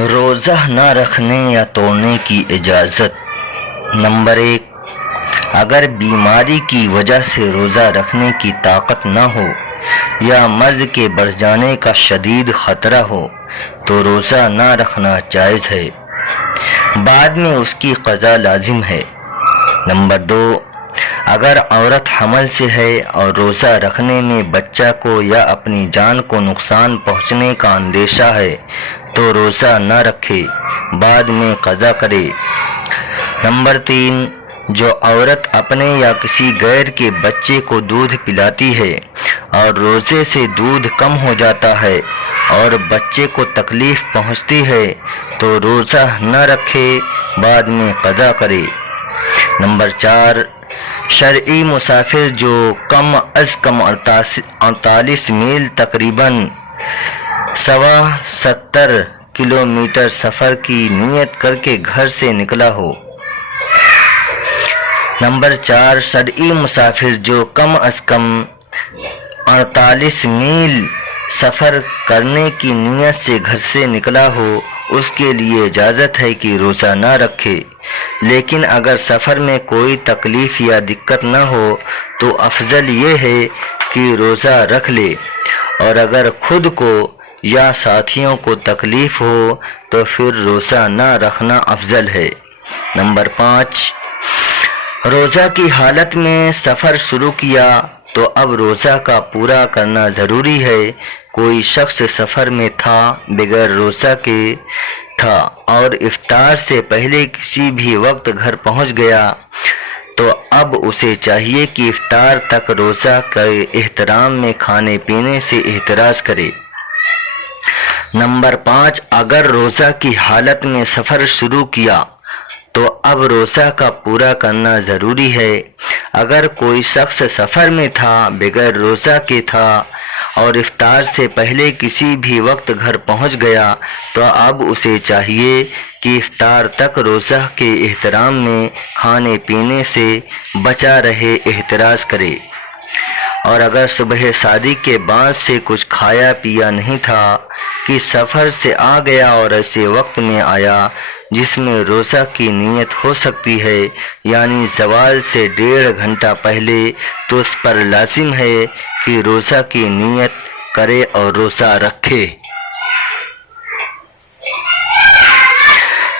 روزہ نہ رکھنے یا توڑنے کی اجازت۔ نمبر 1، اگر بیماری کی وجہ سے روزہ رکھنے کی طاقت نہ ہو یا مرض کے بڑھ جانے کا شدید خطرہ ہو تو روزہ نہ رکھنا جائز ہے، بعد میں اس کی قضا لازم ہے۔ نمبر 2، اگر عورت حمل سے ہے اور روزہ رکھنے میں بچہ کو یا اپنی جان کو نقصان پہنچنے کا اندیشہ ہے تو روزہ نہ رکھے، بعد میں قضا کرے۔ نمبر 3، جو عورت اپنے یا کسی غیر کے بچے کو دودھ پلاتی ہے اور روزے سے دودھ کم ہو جاتا ہے اور بچے کو تکلیف پہنچتی ہے تو روزہ نہ رکھے، بعد میں قضا کرے۔ نمبر 4، شرعی مسافر جو کم از کم 48 میل تقریباً 70 کلومیٹر سفر کی نیت کر کے گھر سے نکلا ہو۔ نمبر 4، شرعی مسافر جو کم از کم 48 میل سفر کرنے کی نیت سے گھر سے نکلا ہو، اس کے لیے اجازت ہے کہ روزہ نہ رکھے، لیکن اگر سفر میں کوئی تکلیف یا دقت نہ ہو تو افضل یہ ہے کہ روزہ رکھ لے، اور اگر خود کو یا ساتھیوں کو تکلیف ہو تو پھر روزہ نہ رکھنا افضل ہے۔ نمبر 5، روزہ کی حالت میں سفر شروع کیا تو اب روزہ کا پورا کرنا ضروری ہے۔ کوئی شخص سفر میں تھا، بغیر روزہ کے تھا اور افطار سے پہلے کسی بھی وقت گھر پہنچ گیا تو اب اسے چاہیے کہ افطار تک روزہ کے احترام میں کھانے پینے سے احتراز کرے۔ نمبر 5، اگر روزہ کی حالت میں سفر شروع کیا تو اب روزہ کا پورا کرنا ضروری ہے۔ اگر کوئی شخص سفر میں تھا، بغیر روزہ کے تھا اور افطار سے پہلے کسی بھی وقت گھر پہنچ گیا تو اب اسے چاہیے کہ افطار تک روزہ کے احترام میں کھانے پینے سے بچا رہے، احتراز کرے۔ اور اگر صبح صادق کے بعد سے کچھ کھایا پیا نہیں تھا کہ سفر سے آ گیا اور ایسے وقت میں آیا جس میں روزہ کی نیت ہو سکتی ہے، یعنی زوال سے 1.5 گھنٹہ پہلے، تو اس پر لازم ہے کہ روزہ کی نیت کرے اور روزہ رکھے۔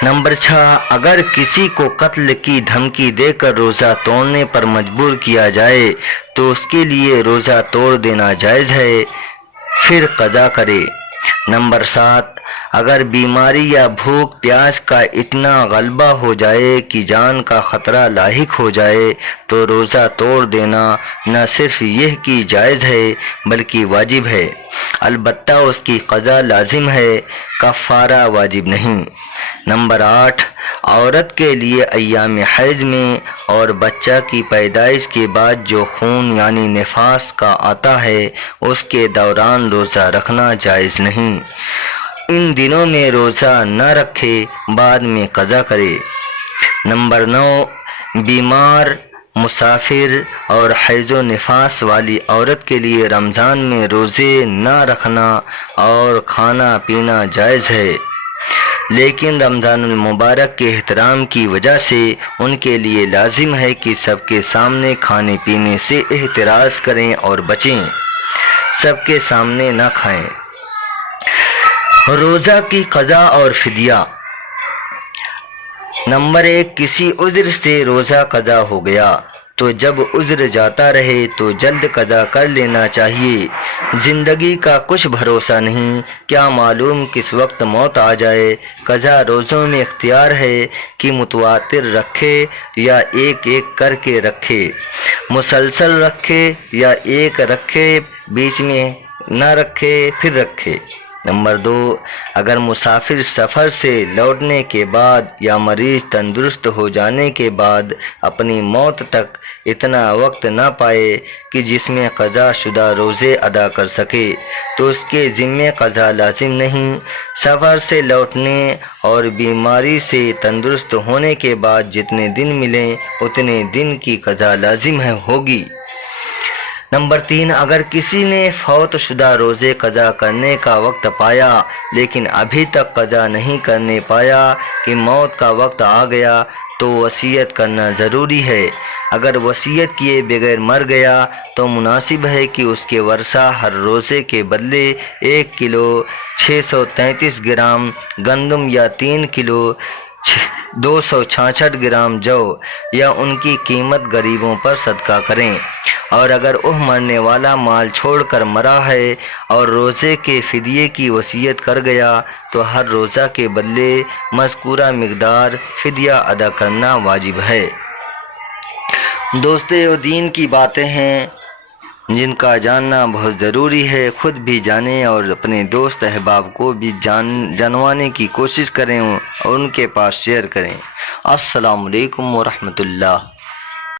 نمبر 6، اگر کسی کو قتل کی دھمکی دے کر روزہ توڑنے پر مجبور کیا جائے تو اس کے لیے روزہ توڑ دینا جائز ہے، پھر قضا کرے۔ نمبر 7، اگر بیماری یا بھوک پیاس کا اتنا غلبہ ہو جائے کہ جان کا خطرہ لاحق ہو جائے تو روزہ توڑ دینا نہ صرف یہ کہ جائز ہے بلکہ واجب ہے، البتہ اس کی قضا لازم ہے، کفارہ واجب نہیں۔ نمبر 8، عورت کے لیے ایام حیض میں اور بچہ کی پیدائش کے بعد جو خون یعنی نفاس کا آتا ہے اس کے دوران روزہ رکھنا جائز نہیں۔ ان دنوں میں روزہ نہ رکھے، بعد میں قضا کرے۔ نمبر 9، بیمار، مسافر اور حیض و نفاس والی عورت کے لیے رمضان میں روزے نہ رکھنا اور کھانا پینا جائز ہے، لیکن رمضان المبارک کے احترام کی وجہ سے ان کے لیے لازم ہے کہ سب کے سامنے کھانے پینے سے احتراز کریں اور بچیں، سب کے سامنے نہ کھائیں۔ روزہ کی قضا اور فدیہ۔ نمبر 1، کسی عذر سے روزہ قضا ہو گیا تو جب عذر جاتا رہے تو جلد قضا کر لینا چاہیے۔ زندگی کا کچھ بھروسہ نہیں، کیا معلوم کس وقت موت آ جائے۔ قضا روزوں میں اختیار ہے کہ متواتر رکھے یا ایک ایک کر کے رکھے، مسلسل رکھے یا ایک رکھے، بیچ میں نہ رکھے پھر رکھے۔ نمبر 2، اگر مسافر سفر سے لوٹنے کے بعد یا مریض تندرست ہو جانے کے بعد اپنی موت تک اتنا وقت نہ پائے کہ جس میں قضا شدہ روزے ادا کر سکے تو اس کے ذمے قضا لازم نہیں۔ سفر سے لوٹنے اور بیماری سے تندرست ہونے کے بعد جتنے دن ملیں اتنے دن کی قضا لازم ہوگی۔ نمبر 3، اگر کسی نے فوت شدہ روزے قضا کرنے کا وقت پایا لیکن ابھی تک قضا نہیں کرنے پایا کہ موت کا وقت آ گیا تو وصیت کرنا ضروری ہے۔ اگر وصیت کیے بغیر مر گیا تو مناسب ہے کہ اس کے ورثہ ہر روزے کے بدلے 1 کلو 633 گرام گندم یا 3 کلو 266 گرام جو یا ان کی قیمت غریبوں پر صدقہ کریں۔ اور اگر مرنے والا مال چھوڑ کر مرا ہے اور روزے کے فدیے کی وصیت کر گیا تو ہر روزہ کے بدلے مذکورہ مقدار فدیہ ادا کرنا واجب ہے۔ دوستو، دین کی باتیں ہیں جن کا جاننا بہت ضروری ہے، خود بھی جانیں اور اپنے دوست احباب کو بھی جانوانے کی کوشش کریں اور ان کے پاس شیئر کریں۔ السلام علیکم ورحمۃ اللہ۔